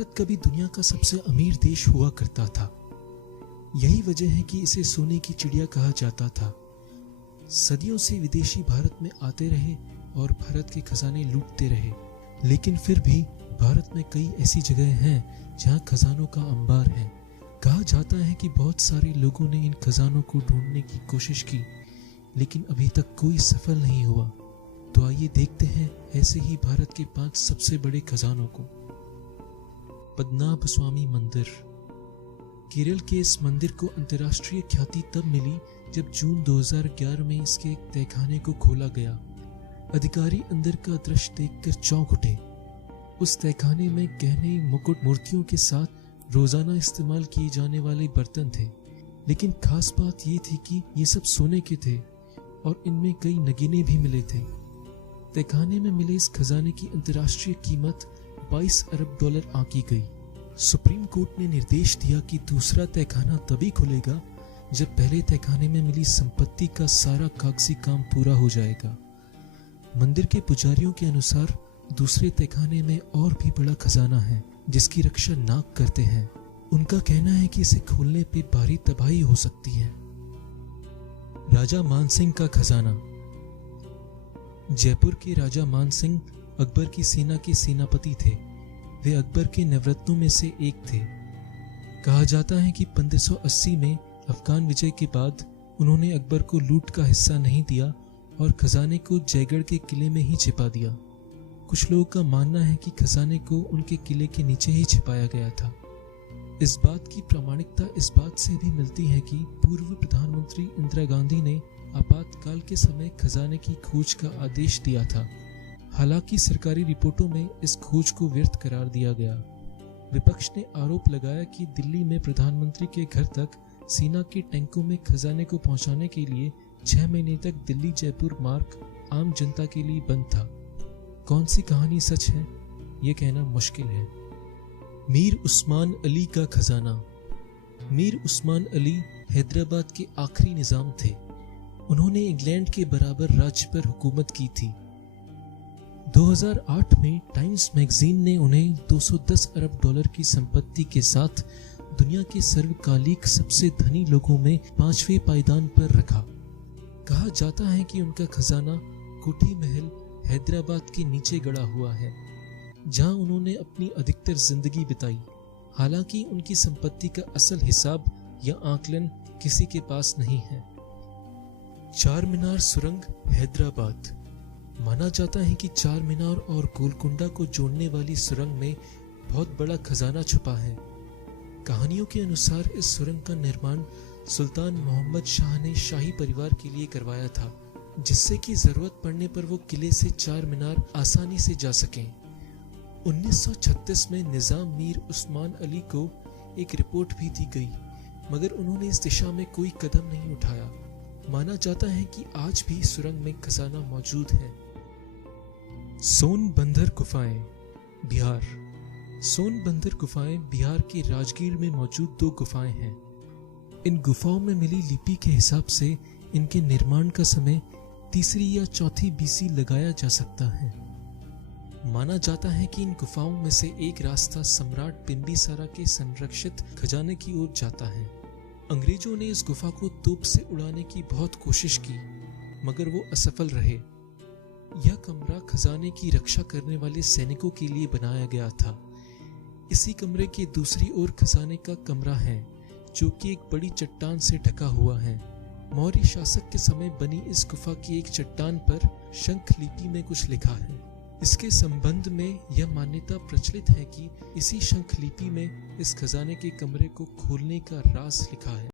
भारत कभी दुनिया का सबसे अमीर देश हुआ करता था। यही वजह है कि इसे सोने की चिड़िया कहा जाता था। सदियों से विदेशी भारत में आते रहे और भारत के खजाने लूटते रहे, लेकिन फिर भी भारत में कई ऐसी जगह हैं जहां खजानों का अंबार है। कहा जाता है कि बहुत सारे लोगों ने इन खजानों को ढूंढने की कोशिश की, लेकिन अभी तक कोई सफल नहीं हुआ। तो आइए देखते हैं ऐसे ही भारत के 5 सबसे बड़े खजानों को। पद्मनाभ स्वामी मंदिर। केरल के इस मंदिर को अंतर्राष्ट्रीय ख्याति तब मिली जब जून 2011 में इसके एक तहखाने को खोला गया। अधिकारी अंदर का दृश्य देखकर चौंक उठे। उस तहखाने में गहने, मुकुट, मूर्तियों के साथ रोजाना इस्तेमाल किए जाने वाले बर्तन थे, लेकिन खास बात ये थी कि ये सब सोने के थे और इनमें कई नगीने भी मिले थे। तहखाने में मिले इस खजाने की अंतर्राष्ट्रीय कीमत $22 अरब आंकी गई। सुप्रीम कोर्ट ने निर्देश दिया कि दूसरा तहखाना तभी खुलेगा जब पहले तहखाने में मिली संपत्ति का सारा कागजी काम पूरा हो जाएगा। मंदिर के पुजारियों के अनुसार दूसरे तहखाने में और भी बड़ा खजाना है जिसकी रक्षा नाग करते हैं। उनका कहना है कि इसे खोलने पे भारी तबाही हो सकती है। राजा मानसिंह का खजाना। जयपुर के राजा मानसिंह अकबर की सेना के सेनापति थे। वे अकबर के नवरत्नों में से एक थे। कहा जाता है कि 1580 में अफगान विजय के बाद उन्होंने अकबर को लूट का हिस्सा नहीं दिया और खजाने को जयगढ़ के किले में ही छिपा दिया। कुछ लोगों का मानना है कि खजाने को उनके किले के नीचे ही छिपाया गया था। इस बात की प्रामाणिकता इस बात से भी मिलती है कि पूर्व प्रधानमंत्री इंदिरा गांधी ने आपातकाल के समय खजाने की खोज का आदेश दिया था। हालांकि सरकारी रिपोर्टों में इस खोज को व्यर्थ करार दिया गया। विपक्ष ने आरोप लगाया कि दिल्ली में प्रधानमंत्री के घर तक सेना के टैंकों में खजाने को पहुंचाने के लिए 6 महीने तक दिल्ली जयपुर मार्ग आम जनता के लिए बंद था। कौन सी कहानी सच है, ये कहना मुश्किल है। मीर उस्मान अली का खजाना। मीर उस्मान अली हैदराबाद के आखिरी निजाम थे। उन्होंने इंग्लैंड के बराबर राज्य पर हुकूमत की थी। 2008 में टाइम्स मैगजीन ने उन्हें $210 अरब की संपत्ति के साथ दुनिया के सर्वकालिक सबसे धनी लोगों में 5वें पायदान पर रखा। कहा जाता है कि उनका खजाना कोठी महल हैदराबाद के नीचे गड़ा हुआ है, जहां उन्होंने अपनी अधिकतर जिंदगी बिताई। हालांकि उनकी संपत्ति का असल हिसाब या आकलन किसी के पास नहीं है। चार मीनार सुरंग, हैदराबाद। माना जाता है कि चार मीनार और गोलकुंडा को जोड़ने वाली सुरंग में बहुत बड़ा खजाना छुपा है। कहानियों के अनुसार इस सुरंग का निर्माण सुल्तान मोहम्मद शाह ने शाही परिवार के लिए करवाया था, जिससे कि जरूरत पड़ने पर वो किले से चार मीनार आसानी से जा सकें। 1936 में निजाम मीर उस्मान अली को एक रिपोर्ट भी दी गई, मगर उन्होंने इस दिशा में कोई कदम नहीं उठाया। माना जाता है कि आज भी सुरंग में खजाना मौजूद है। सोनबंदर गुफाएं, बिहार। सोनबंदर गुफाएं बिहार के राजगीर में मौजूद 2 गुफाएं हैं। इन गुफाओं में मिली लिपि के हिसाब से इनके निर्माण का समय 3री या 4th BC लगाया जा सकता है। माना जाता है कि इन गुफाओं में से एक रास्ता सम्राट बिंबिसारा के संरक्षित खजाने की ओर जाता है। अंग्रेजों ने इस गुफा को तोप से उड़ाने की बहुत कोशिश की, मगर वो असफल रहे। यह कमरा खजाने की रक्षा करने वाले सैनिकों के लिए बनाया गया था। इसी कमरे के दूसरी ओर खजाने का कमरा है, जो कि एक बड़ी चट्टान से ढका हुआ है। मौर्य शासक के समय बनी इस गुफा की एक चट्टान पर शंख लिपि में कुछ लिखा है। इसके संबंध में यह मान्यता प्रचलित है कि इसी शंख लिपि में इस खजाने के कमरे को खोलने का राज लिखा है।